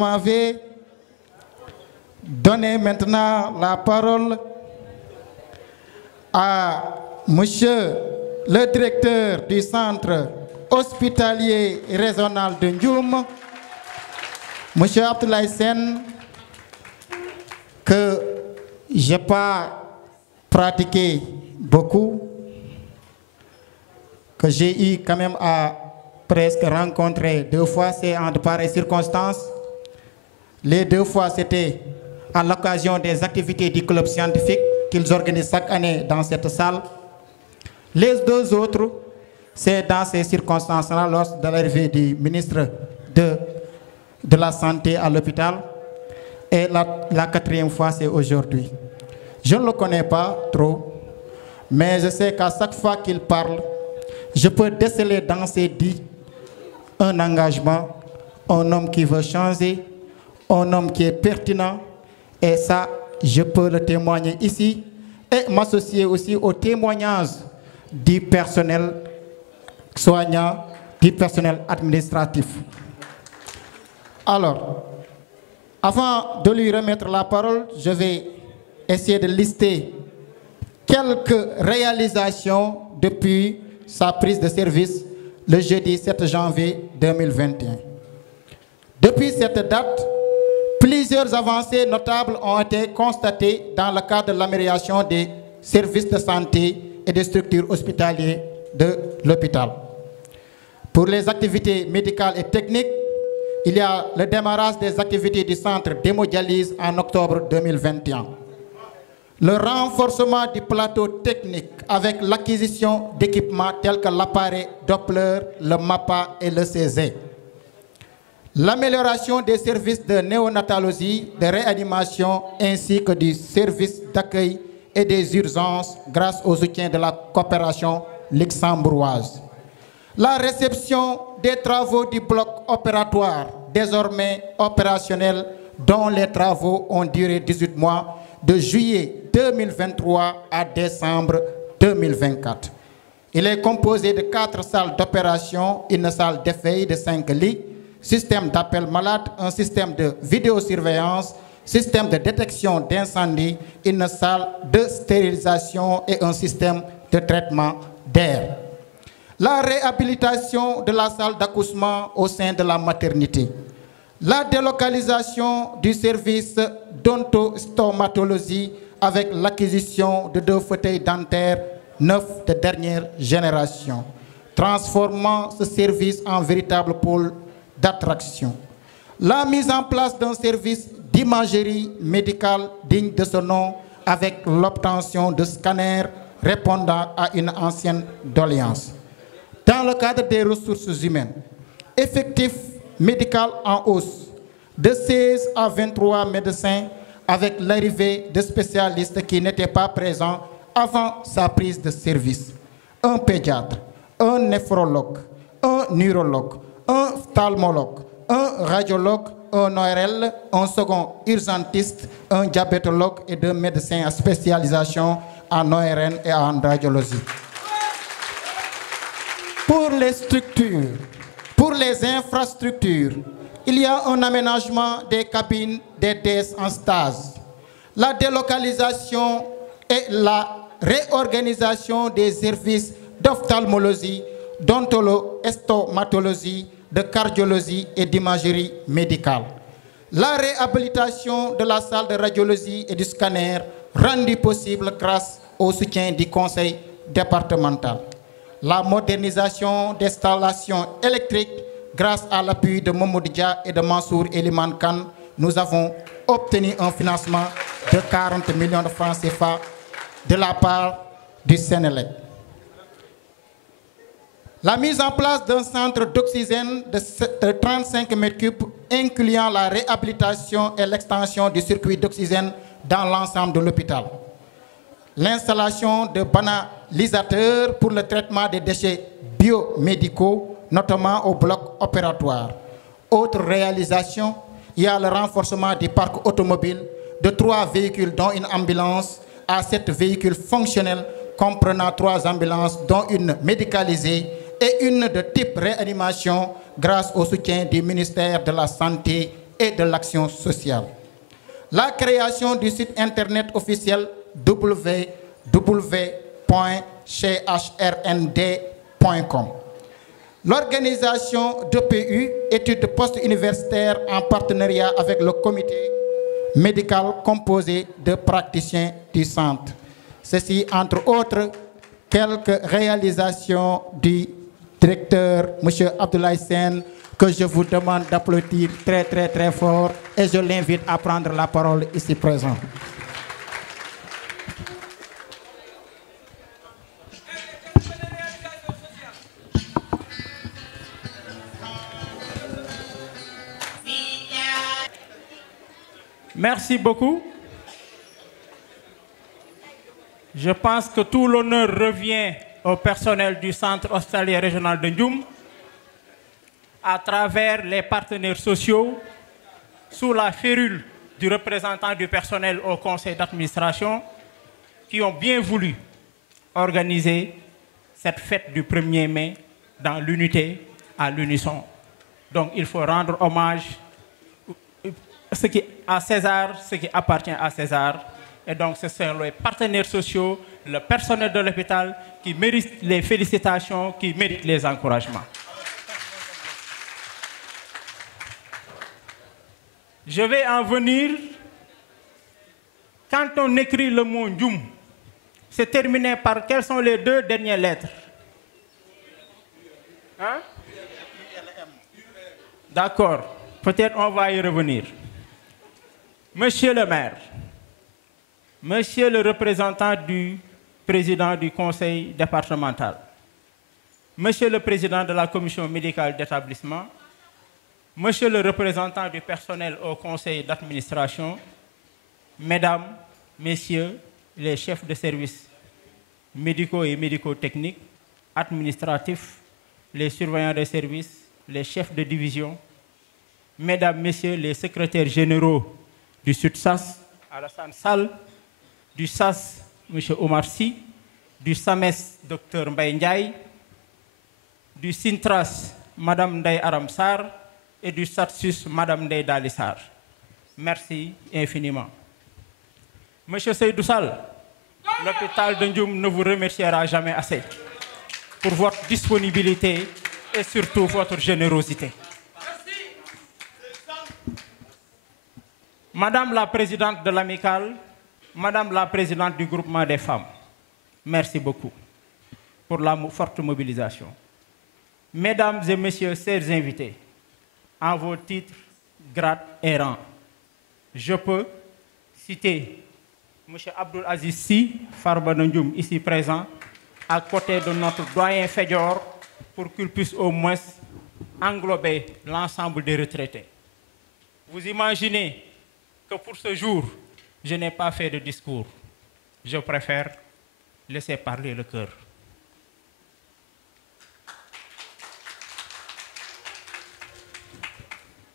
m'en vais donner maintenant la parole à monsieur le directeur du centre hospitalier régional de Ndioum, monsieur Abdoulaye Sène, que je n'ai pas pratiqué beaucoup, que j'ai eu quand même à presque rencontrer 2 fois, c'est en de pareilles circonstances. Les 2 fois, c'était à l'occasion des activités du club scientifique qu'ils organisent chaque année dans cette salle. Les 2 autres, c'est dans ces circonstances-là, lors de l'arrivée du ministre de la Santé à l'hôpital. Et la 4e fois, c'est aujourd'hui. Je ne le connais pas trop, mais je sais qu'à chaque fois qu'il parle, je peux déceler dans ses dits un engagement, un homme qui veut changer, un homme qui est pertinent. Et ça, je peux le témoigner ici et m'associer aussi au témoignage du personnel soignant, du personnel administratif. Alors, avant de lui remettre la parole, je vais essayer de lister quelques réalisations depuis sa prise de service le jeudi 7 janvier 2021. Depuis cette date, plusieurs avancées notables ont été constatées dans le cadre de l'amélioration des services de santé et des structures hospitalières de l'hôpital. Pour les activités médicales et techniques, il y a le démarrage des activités du centre d'hémodialyse en octobre 2021. Le renforcement du plateau technique avec l'acquisition d'équipements tels que l'appareil Doppler, le MAPA et le CZ. L'amélioration des services de néonatologie, de réanimation ainsi que du service d'accueil et des urgences grâce au soutien de la coopération luxembourgeoise. La réception des travaux du bloc opératoire, désormais opérationnel, dont les travaux ont duré 18 mois, de juillet 2023 à décembre 2024. Il est composé de 4 salles d'opération, une salle d'effet de 5 lits, système d'appel malade, un système de vidéosurveillance, système de détection d'incendie, une salle de stérilisation et un système de traitement d'air. La réhabilitation de la salle d'accouchement au sein de la maternité. La délocalisation du service d'ontostomatologie avec l'acquisition de 2 fauteuils dentaires neufs de dernière génération, transformant ce service en véritable pôle d'attraction. La mise en place d'un service d'imagerie médicale digne de ce nom avec l'obtention de scanners répondant à une ancienne doléance. Dans le cadre des ressources humaines, effectif médical en hausse de 16 à 23 médecins avec l'arrivée de spécialistes qui n'étaient pas présents avant sa prise de service. Un pédiatre, un néphrologue, un neurologue, un ophtalmologue, un radiologue, un ORL, un second urgentiste, un diabétologue et 2 médecins à spécialisation en ORN et en radiologie. Pour les structures, pour les infrastructures, il y a un aménagement des cabines des DS en stage, la délocalisation et la réorganisation des services d'ophtalmologie, d'ontologie, de cardiologie et d'imagerie médicale. La réhabilitation de la salle de radiologie et du scanner rendue possible grâce au soutien du conseil départemental. La modernisation des installations électriques grâce à l'appui de Mamoudou Dia et de Mansour Eliman Khan, nous avons obtenu un financement de 40 millions de francs CFA de la part du Sénélec. La mise en place d'un centre d'oxygène de 35 mètres cubes, incluant la réhabilitation et l'extension du circuit d'oxygène dans l'ensemble de l'hôpital. L'installation de banalisateurs pour le traitement des déchets biomédicaux, notamment au bloc opératoire. Autre réalisation, il y a le renforcement du parc automobile de 3 véhicules, dont une ambulance, à 7 véhicules fonctionnels, comprenant 3 ambulances, dont une médicalisée et une de type réanimation, grâce au soutien du ministère de la Santé et de l'action sociale. La création du site internet officiel www.chrnd.com. L'organisation d'EPU, études post-universitaires en partenariat avec le comité médical composé de praticiens du centre. Ceci, entre autres, quelques réalisations du directeur, M. Abdoulaye Sène, que je vous demande d'applaudir très, très, très fort, et je l'invite à prendre la parole ici présent. Merci beaucoup. Je pense que tout l'honneur revient au personnel du Centre hospitalier régional de Ndioum à travers les partenaires sociaux sous la férule du représentant du personnel au conseil d'administration qui ont bien voulu organiser cette fête du 1er mai dans l'unité à l'unisson. Donc il faut rendre hommage à César, ce qui appartient à César. Et donc ce sont les partenaires sociaux, le personnel de l'hôpital qui méritent les félicitations, qui méritent les encouragements. Je vais en venir. Quand on écrit le mot Ndioum, c'est terminé par quelles sont les 2 dernières lettres? Hein? D'accord, peut-être on va y revenir. Monsieur le maire, monsieur le représentant du président du conseil départemental, monsieur le président de la commission médicale d'établissement, monsieur le représentant du personnel au conseil d'administration, mesdames, messieurs les chefs de services médicaux et médico-techniques, administratifs, les surveillants des services, les chefs de division, mesdames, messieurs les secrétaires généraux du SUTSAS, Alassane Sall, du SAS, M. Omar Sy, du SAMES, Dr Mbaye Ndiaye, du SINTRAS, Mme Ndaye Aram Sarr, et du SATSUS, Mme Ndaye Dali Sarr. Merci infiniment. Monsieur Seydou Sall, l'hôpital de Ndioum ne vous remerciera jamais assez pour votre disponibilité et surtout votre générosité. Madame la présidente de l'amicale, Madame la présidente du groupement des femmes, merci beaucoup pour la forte mobilisation. Mesdames et messieurs, chers invités, en vos titres, grades et rangs, je peux citer M. Abdoul Aziz Sy, Farba Ndioum, ici présent, à côté de notre doyen Fédior, pour qu'il puisse au moins englober l'ensemble des retraités. Vous imaginez que pour ce jour, je n'ai pas fait de discours. Je préfère laisser parler le cœur.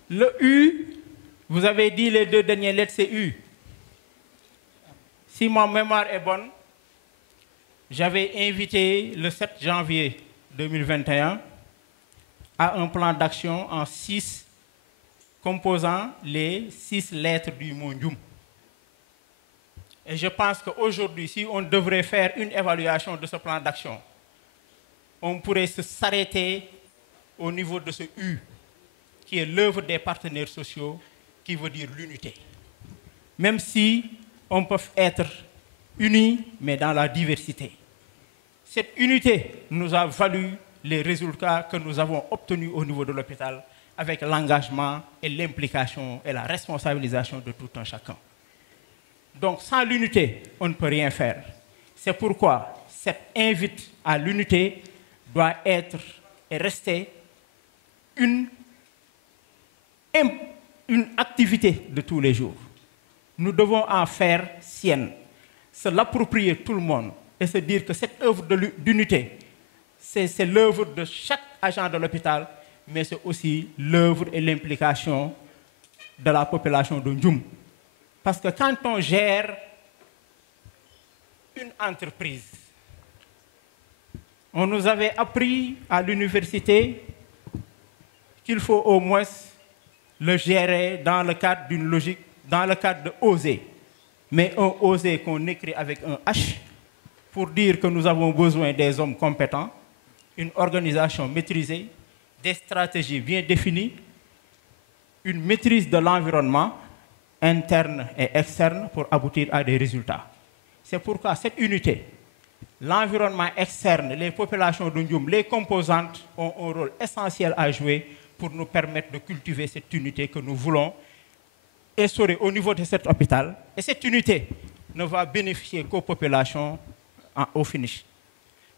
Le U, vous avez dit les 2 dernières lettres, c'est U. Si ma mémoire est bonne, j'avais invité le 7 janvier 2021 à un plan d'action en 6 composant les 6 lettres du mot Ndioum. Et je pense qu'aujourd'hui, si on devrait faire une évaluation de ce plan d'action, on pourrait s'arrêter au niveau de ce U, qui est l'œuvre des partenaires sociaux, qui veut dire l'unité. Même si on peut être unis, mais dans la diversité. Cette unité nous a valu les résultats que nous avons obtenus au niveau de l'hôpital avec l'engagement et l'implication et la responsabilisation de tout un chacun. Donc sans l'unité, on ne peut rien faire. C'est pourquoi cette invite à l'unité doit être et rester une activité de tous les jours. Nous devons en faire sienne, se l'approprier tout le monde et se dire que cette œuvre d'unité, c'est l'œuvre de chaque agent de l'hôpital, mais c'est aussi l'œuvre et l'implication de la population de Ndioum. Parce que quand on gère une entreprise, on nous avait appris à l'université qu'il faut au moins le gérer dans le cadre d'une logique, dans le cadre de oser. Mais un oser qu'on écrit avec un H pour dire que nous avons besoin des hommes compétents, une organisation maîtrisée, des stratégies bien définies, une maîtrise de l'environnement interne et externe pour aboutir à des résultats. C'est pourquoi cette unité, l'environnement externe, les populations de Ndioum, les composantes ont un rôle essentiel à jouer pour nous permettre de cultiver cette unité que nous voulons instaurer au niveau de cet hôpital. Et cette unité ne va bénéficier qu'aux populations au finish.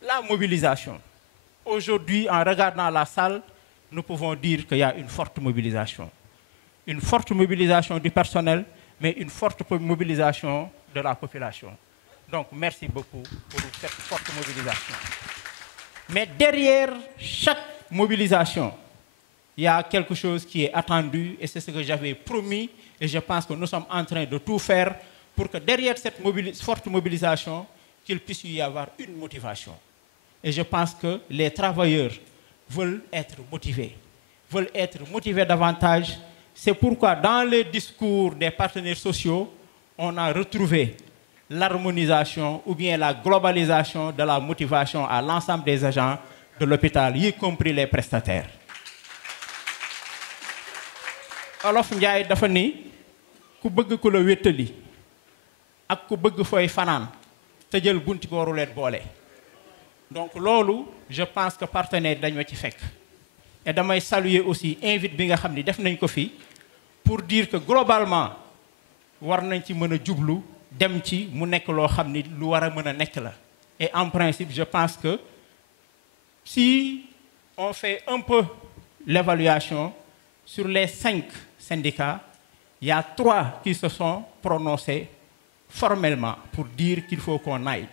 La mobilisation. Aujourd'hui, en regardant la salle, nous pouvons dire qu'il y a une forte mobilisation. Une forte mobilisation du personnel, mais une forte mobilisation de la population. Donc, merci beaucoup pour cette forte mobilisation. Mais derrière chaque mobilisation, il y a quelque chose qui est attendu et c'est ce que j'avais promis et je pense que nous sommes en train de tout faire pour que derrière cette forte mobilisation, qu'il puisse y avoir une motivation. Et je pense que les travailleurs veulent être motivés davantage. C'est pourquoi dans les discours des partenaires sociaux, on a retrouvé l'harmonisation ou bien la globalisation de la motivation à l'ensemble des agents de l'hôpital, y compris les prestataires. Olof Ndiaye dafa ni ku bëgg ku la wéttali ak ku bëgg fooy fanaan te jël bunti ko waru leen boole. Donc loolu je pense que partenaires dañoo ci fekk. Et damay saluer aussi invite bi nga xam ni def nañ ko fi pour dire que globalement war nañ ci mën a jublu dem ci mu nekk loo xam ni lu war a mën a nekk la. Et en principe je pense que si on fait un peu l'évaluation sur les 5 syndicats, il y a 3 qui se sont prononcés formellement pour dire qu'il faut qu'on aille.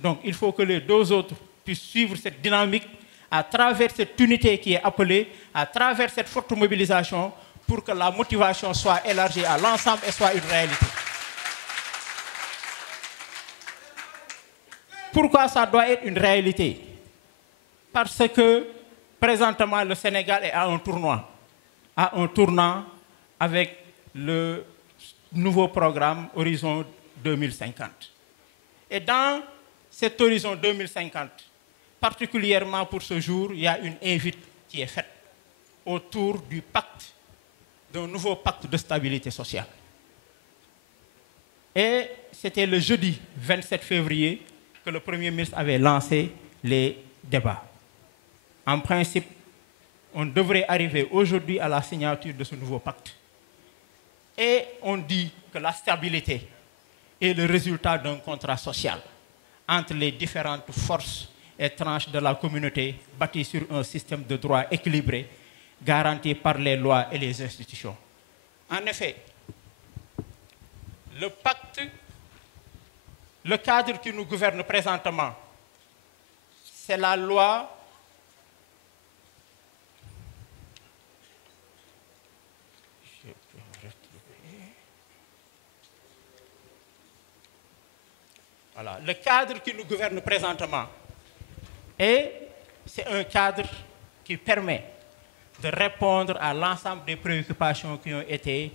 Donc il faut que les 2 autres puissent suivre cette dynamique à travers cette unité qui est appelée, à travers cette forte mobilisation pour que la motivation soit élargie à l'ensemble et soit une réalité. Pourquoi ça doit être une réalité? Parce que présentement le Sénégal est à un tournant avec le nouveau programme Horizon 2050. Et dans cet Horizon 2050, particulièrement pour ce jour, il y a une invite qui est faite autour du pacte, d'un nouveau pacte de stabilité sociale. Et c'était le jeudi 27 février que le Premier ministre avait lancé les débats. En principe, on devrait arriver aujourd'hui à la signature de ce nouveau pacte. Et on dit que la stabilité est le résultat d'un contrat social entre les différentes forces et tranches de la communauté bâties sur un système de droit équilibré, garanti par les lois et les institutions. En effet, le pacte, le cadre qui nous gouverne présentement, c'est la loi Voilà, le cadre qui nous gouverne présentement. Et c'est un cadre qui permet de répondre à l'ensemble des préoccupations qui ont été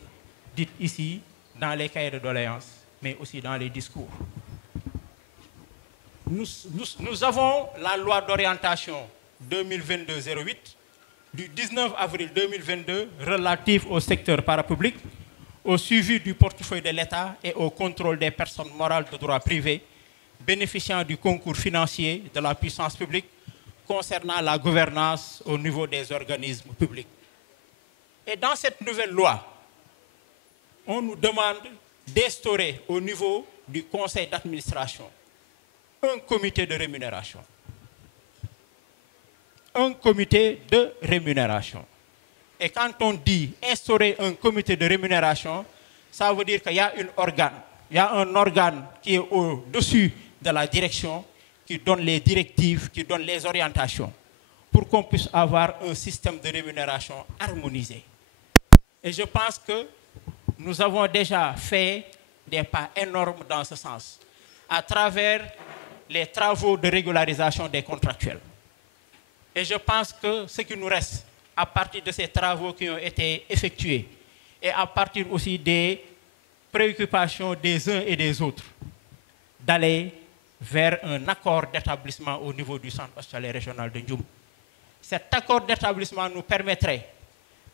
dites ici dans les cahiers de doléances, mais aussi dans les discours. Nous avons la loi d'orientation 2022-08 du 19 avril 2022 relative au secteur parapublic, au suivi du portefeuille de l'État et au contrôle des personnes morales de droit privé bénéficiant du concours financier de la puissance publique concernant la gouvernance au niveau des organismes publics. Et dans cette nouvelle loi, on nous demande d'instaurer au niveau du conseil d'administration un comité de rémunération. Un comité de rémunération. Et quand on dit instaurer un comité de rémunération, ça veut dire qu'il y a un organe qui est au-dessus de la direction, qui donne les directives, qui donne les orientations, pour qu'on puisse avoir un système de rémunération harmonisé. Et je pense que nous avons déjà fait des pas énormes dans ce sens, à travers les travaux de régularisation des contractuels. Et je pense que ce qui nous reste, à partir de ces travaux qui ont été effectués et à partir aussi des préoccupations des uns et des autres, d'aller vers un accord d'établissement au niveau du centre hospitalier régional de Ndioum. Cet accord d'établissement nous permettrait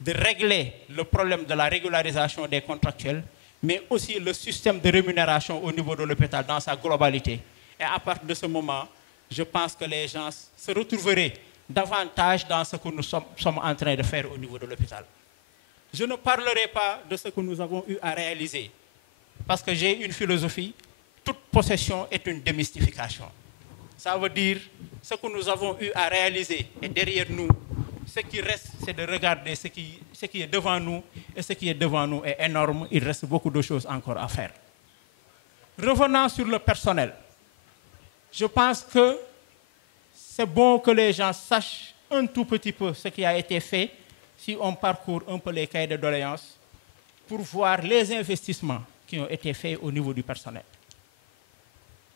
de régler le problème de la régularisation des contractuels, mais aussi le système de rémunération au niveau de l'hôpital dans sa globalité. Et à partir de ce moment, je pense que les gens se retrouveraient davantage dans ce que nous sommes en train de faire au niveau de l'hôpital. Je ne parlerai pas de ce que nous avons eu à réaliser, parce que j'ai une philosophie, toute possession est une démystification. Ça veut dire ce que nous avons eu à réaliser et derrière nous, ce qui reste, c'est de regarder ce qui est devant nous, et ce qui est devant nous est énorme, il reste beaucoup de choses encore à faire. Revenant sur le personnel, je pense que c'est bon que les gens sachent un tout petit peu ce qui a été fait, si on parcourt un peu les cahiers de doléances, pour voir les investissements qui ont été faits au niveau du personnel.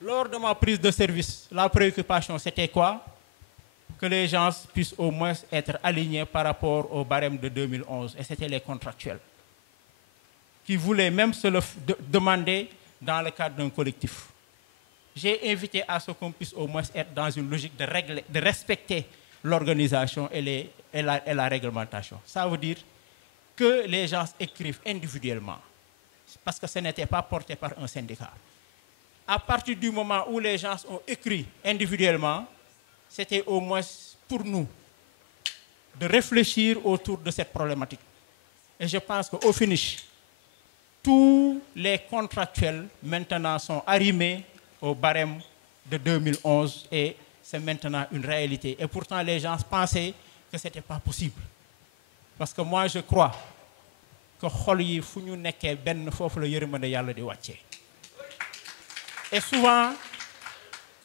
Lors de ma prise de service, la préoccupation c'était quoi? Que les gens puissent au moins être alignés par rapport au barème de 2011, et c'était les contractuels, qui voulaient même se le demander dans le cadre d'un collectif. J'ai invité à ce qu'on puisse au moins être dans une logique de respecter l'organisation et la réglementation. Ça veut dire que les gens écrivent individuellement, parce que ce n'était pas porté par un syndicat. À partir du moment où les gens ont écrit individuellement, c'était au moins pour nous de réfléchir autour de cette problématique. Et je pense qu'au finish, tous les contractuels maintenant sont arrimés au barème de 2011 et c'est maintenant une réalité. Et pourtant, les gens pensaient que ce n'était pas possible. Parce que moi, je crois que et souvent,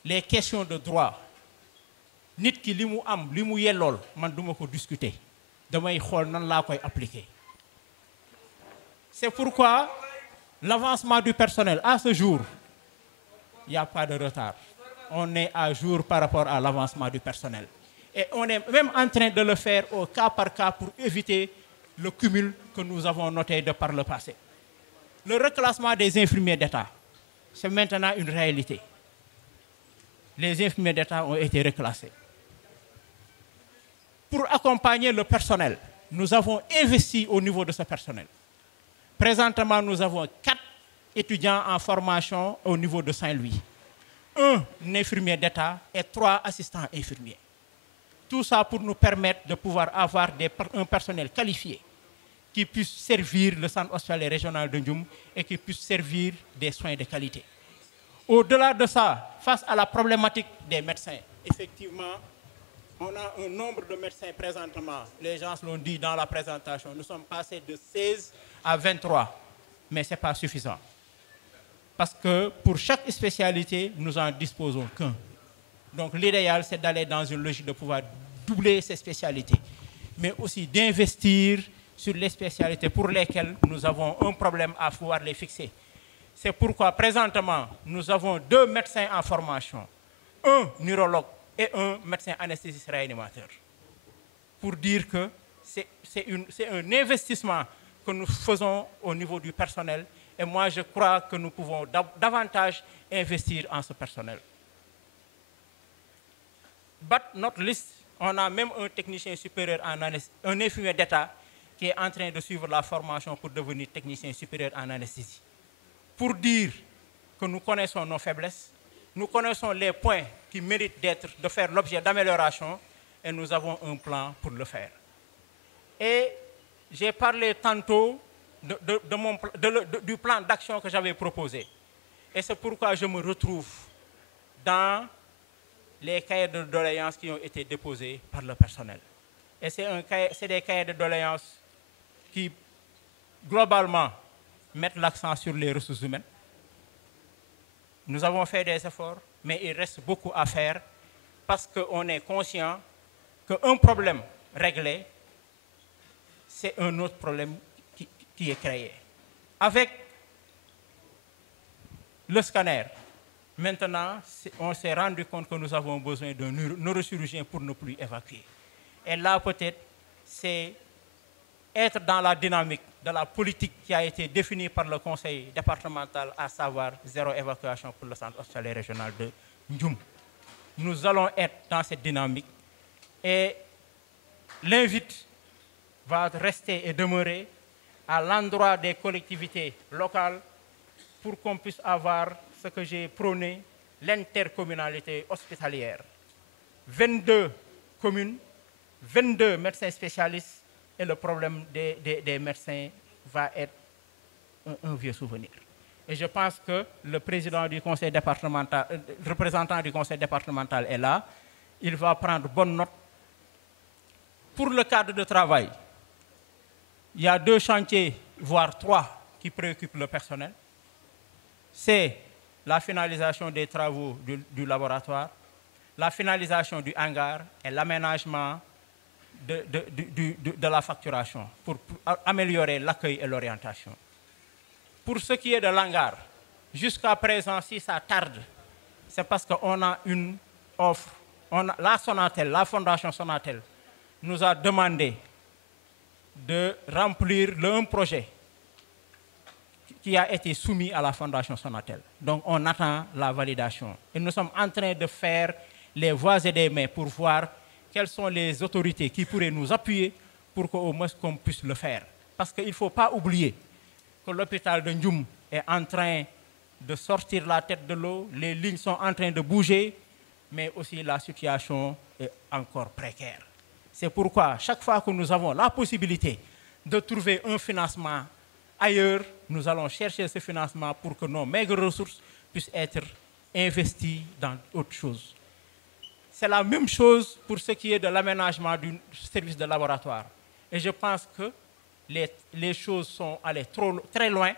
les questions de droit, nit ki limu am limu yellol man duma ko discuter damay xol nan la koy appliquer. C'est pourquoi l'avancement du personnel à ce jour, il n'y a pas de retard. On est à jour par rapport à l'avancement du personnel. Et on est même en train de le faire au cas par cas pour éviter le cumul que nous avons noté de par le passé. Le reclassement des infirmiers d'État, c'est maintenant une réalité. Les infirmiers d'État ont été reclassés. Pour accompagner le personnel, nous avons investi au niveau de ce personnel. Présentement, nous avons 4 étudiants en formation au niveau de Saint-Louis. 1 infirmier d'État et 3 assistants infirmiers. Tout ça pour nous permettre de pouvoir avoir un personnel qualifié qui puisse servir le centre hospitalier régional de Ndioum et qui puisse servir des soins de qualité. Au-delà de ça, face à la problématique des médecins, effectivement, on a un nombre de médecins présentement. Les gens l'ont dit dans la présentation. Nous sommes passés de 16 à 23. Mais ce n'est pas suffisant. Parce que pour chaque spécialité, nous n'en disposons qu'un. Donc l'idéal, c'est d'aller dans une logique de pouvoir doubler ces spécialités. Mais aussi d'investir sur les spécialités pour lesquelles nous avons un problème à pouvoir les fixer. C'est pourquoi présentement, nous avons 2 médecins en formation. Un neurologue et un médecin anesthésiste réanimateur. Pour dire que c'est un investissement que nous faisons au niveau du personnel. Et moi, je crois que nous pouvons davantage investir en ce personnel. But not least, on a même un technicien supérieur en anesthésie, un infirmier d'État qui est en train de suivre la formation pour devenir technicien supérieur en anesthésie. Pour dire que nous connaissons nos faiblesses, nous connaissons les points qui méritent de faire l'objet d'amélioration et nous avons un plan pour le faire. Et j'ai parlé tantôt du plan d'action que j'avais proposé. Et c'est pourquoi je me retrouve dans les cahiers de doléances qui ont été déposés par le personnel. Et c'est des cahiers de doléances qui, globalement, mettent l'accent sur les ressources humaines. Nous avons fait des efforts, mais il reste beaucoup à faire parce qu'on est conscient qu'un problème réglé, c'est un autre problème qui est créé. Avec le scanner, maintenant, on s'est rendu compte que nous avons besoin d'un neurochirurgien pour ne plus évacuer. Et là, peut-être, c'est être dans la dynamique de la politique qui a été définie par le conseil départemental, à savoir zéro évacuation pour le centre hospitalier régional de Ndioum. Nous allons être dans cette dynamique et l'invite va rester et demeurer à l'endroit des collectivités locales pour qu'on puisse avoir ce que j'ai prôné, l'intercommunalité hospitalière. 22 communes, 22 médecins spécialistes et le problème des médecins va être un vieux souvenir. Et je pense que le président du conseil départemental, le représentant du conseil départemental est là. Il va prendre bonne note. Pour le cadre de travail, il y a 2 chantiers, voire 3, qui préoccupent le personnel. C'est la finalisation des travaux du laboratoire, la finalisation du hangar et l'aménagement de la facturation pour améliorer l'accueil et l'orientation. Pour ce qui est de l'hangar, jusqu'à présent, si ça tarde, c'est parce qu'on a une offre. La Fondation Sonatel nous a demandé de remplir un projet qui a été soumis à la Fondation Sonatel. Donc on attend la validation. Et nous sommes en train de faire les voies et des mains pour voir quelles sont les autorités qui pourraient nous appuyer pour qu'au moins qu'on puisse le faire. Parce qu'il ne faut pas oublier que l'hôpital de Ndioum est en train de sortir la tête de l'eau, les lignes sont en train de bouger, mais aussi la situation est encore précaire. C'est pourquoi chaque fois que nous avons la possibilité de trouver un financement ailleurs, nous allons chercher ce financement pour que nos maigres ressources puissent être investies dans autre chose. C'est la même chose pour ce qui est de l'aménagement du service de laboratoire. Et je pense que les choses sont allées très loin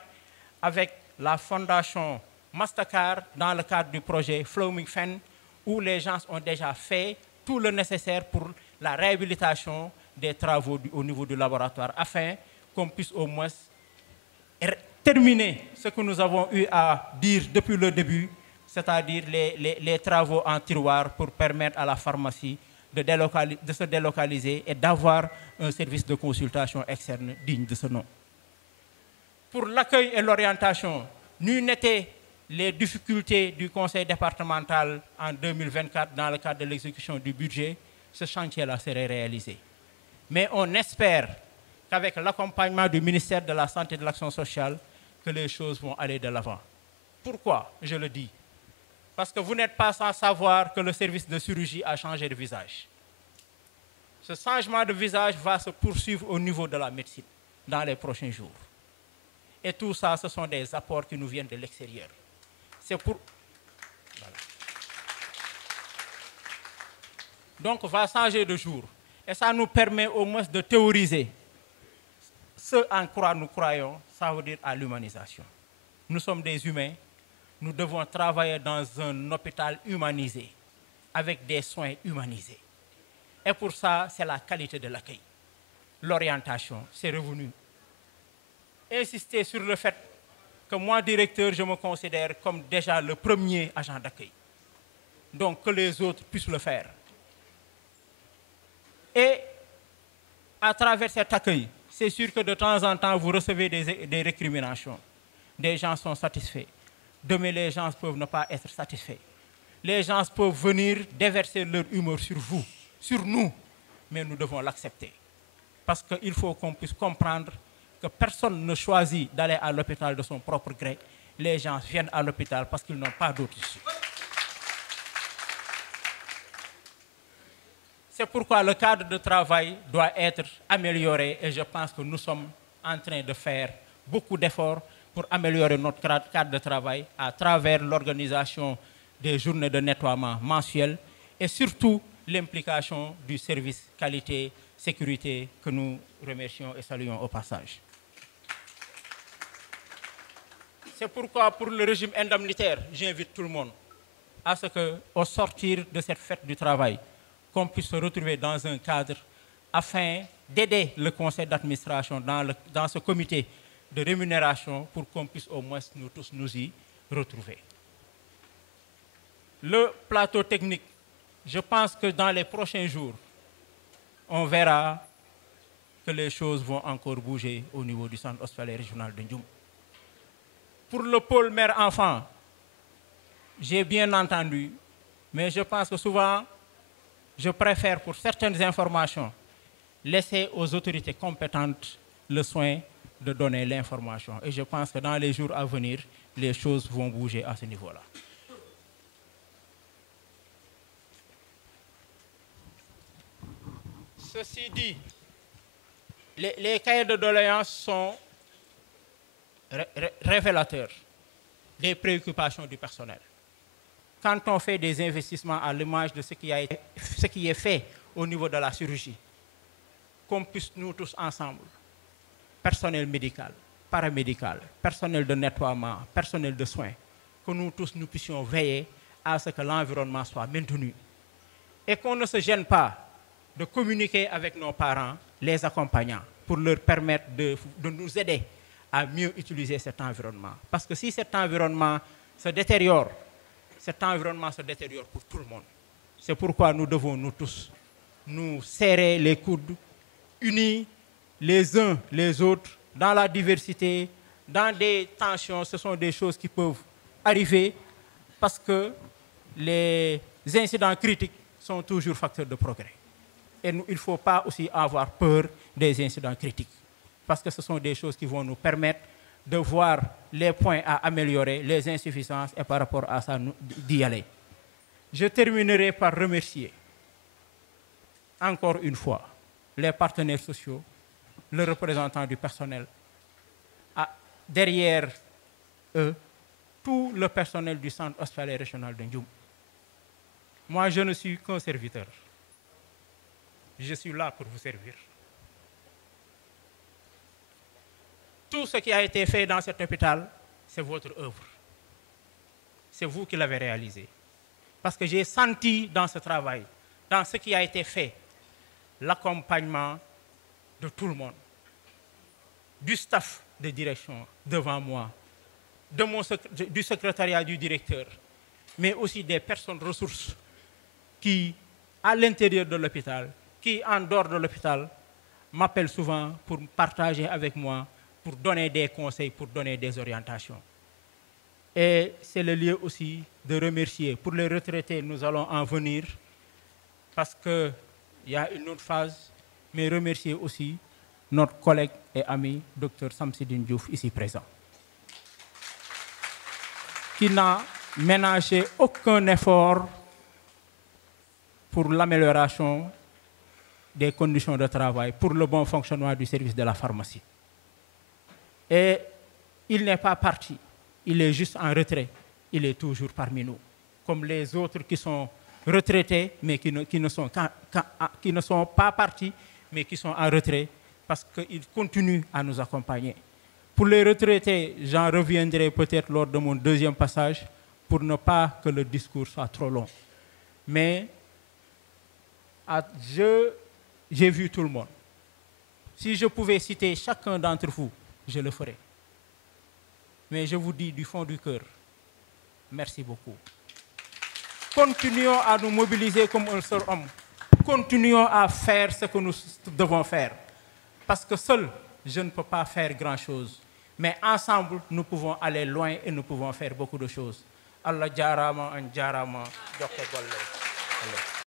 avec la fondation Mastercard dans le cadre du projet Flowing Fen, où les gens ont déjà fait tout le nécessaire pour la réhabilitation des travaux au niveau du laboratoire, afin qu'on puisse au moins terminer ce que nous avons eu à dire depuis le début, c'est-à-dire les travaux en tiroir pour permettre à la pharmacie de se délocaliser et d'avoir un service de consultation externe digne de ce nom. Pour l'accueil et l'orientation, nul n'était les difficultés du conseil départemental en 2024 dans le cadre de l'exécution du budget, ce chantier-là serait réalisé. Mais on espère qu'avec l'accompagnement du ministère de la Santé et de l'Action sociale, que les choses vont aller de l'avant. Pourquoi je le dis? Parce que vous n'êtes pas sans savoir que le service de chirurgie a changé de visage. Ce changement de visage va se poursuivre au niveau de la médecine dans les prochains jours. Et tout ça, ce sont des apports qui nous viennent de l'extérieur. C'est pour... Voilà. Donc, on va changer de jour. Et ça nous permet au moins de théoriser. Ce en quoi nous croyons, ça veut dire à l'humanisation. Nous sommes des humains. Nous devons travailler dans un hôpital humanisé, avec des soins humanisés. Et pour ça, c'est la qualité de l'accueil. L'orientation, c'est revenu. Insister sur le fait que moi, directeur, je me considère comme déjà le premier agent d'accueil. Donc, que les autres puissent le faire. Et à travers cet accueil, c'est sûr que de temps en temps, vous recevez des récriminations. Des gens sont satisfaits. Demain, les gens peuvent ne pas être satisfaits. Les gens peuvent venir déverser leur humeur sur vous, sur nous, mais nous devons l'accepter. Parce qu'il faut qu'on puisse comprendre que personne ne choisit d'aller à l'hôpital de son propre gré. Les gens viennent à l'hôpital parce qu'ils n'ont pas d'autre issue. C'est pourquoi le cadre de travail doit être amélioré et je pense que nous sommes en train de faire beaucoup d'efforts pour améliorer notre cadre de travail à travers l'organisation des journées de nettoiement mensuelles et surtout l'implication du service qualité-sécurité que nous remercions et saluons au passage. C'est pourquoi pour le régime indemnitaire, j'invite tout le monde à ce qu'au sortir de cette fête du travail, qu'on puisse se retrouver dans un cadre afin d'aider le conseil d'administration dans ce comité de rémunération pour qu'on puisse au moins nous tous nous y retrouver. Le plateau technique, je pense que dans les prochains jours, on verra que les choses vont encore bouger au niveau du centre hospitalier régional de Ndioum. Pour le pôle mère-enfant, j'ai bien entendu, mais je pense que souvent, je préfère pour certaines informations laisser aux autorités compétentes le soin de donner l'information. Et je pense que dans les jours à venir, les choses vont bouger à ce niveau-là. Ceci dit, les cahiers de doléances sont révélateurs des préoccupations du personnel. Quand on fait des investissements à l'image de ce qui est fait au niveau de la chirurgie, qu'on puisse nous tous ensemble, personnel médical, paramédical, personnel de nettoiement, personnel de soins, que nous tous nous puissions veiller à ce que l'environnement soit maintenu et qu'on ne se gêne pas de communiquer avec nos parents, les accompagnants, pour leur permettre de nous aider à mieux utiliser cet environnement. Parce que si cet environnement se détériore pour tout le monde. C'est pourquoi nous devons, nous tous, nous serrer les coudes, unis les uns les autres, dans la diversité, dans des tensions. Ce sont des choses qui peuvent arriver parce que les incidents critiques sont toujours facteurs de progrès. Et il ne faut pas aussi avoir peur des incidents critiques, parce que ce sont des choses qui vont nous permettre de voir les points à améliorer, les insuffisances, et par rapport à ça, d'y aller. Je terminerai par remercier, encore une fois, les partenaires sociaux, le représentant du personnel, derrière eux, tout le personnel du centre hospitalier régional de Ndioum. Moi, je ne suis qu'un serviteur. Je suis là pour vous servir. Tout ce qui a été fait dans cet hôpital, c'est votre œuvre. C'est vous qui l'avez réalisé. Parce que j'ai senti dans ce travail, dans ce qui a été fait, l'accompagnement de tout le monde, du staff de direction devant moi, du secrétariat du directeur, mais aussi des personnes ressources qui, à l'intérieur de l'hôpital, qui, en dehors de l'hôpital, m'appellent souvent pour partager avec moi, pour donner des conseils, pour donner des orientations. Et c'est le lieu aussi de remercier. Pour les retraités, nous allons en venir, parce qu'il y a une autre phase, mais remercier aussi notre collègue et ami, Dr Samsidine Diouf, ici présent, qui n'a ménagé aucun effort pour l'amélioration des conditions de travail, pour le bon fonctionnement du service de la pharmacie. Et il n'est pas parti, il est juste en retrait, il est toujours parmi nous, comme les autres qui sont retraités, mais qui ne sont pas partis, mais qui sont en retrait, parce qu'ils continuent à nous accompagner. Pour les retraités, j'en reviendrai peut-être lors de mon deuxième passage, pour ne pas que le discours soit trop long. Mais j'ai vu tout le monde. Si je pouvais citer chacun d'entre vous, je le ferai. Mais je vous dis du fond du cœur, merci beaucoup. Continuons à nous mobiliser comme un seul homme. Continuons à faire ce que nous devons faire. Parce que seul, je ne peux pas faire grand-chose. Mais ensemble, nous pouvons aller loin et nous pouvons faire beaucoup de choses. Allah jarama, an jarama, Dr. Golle.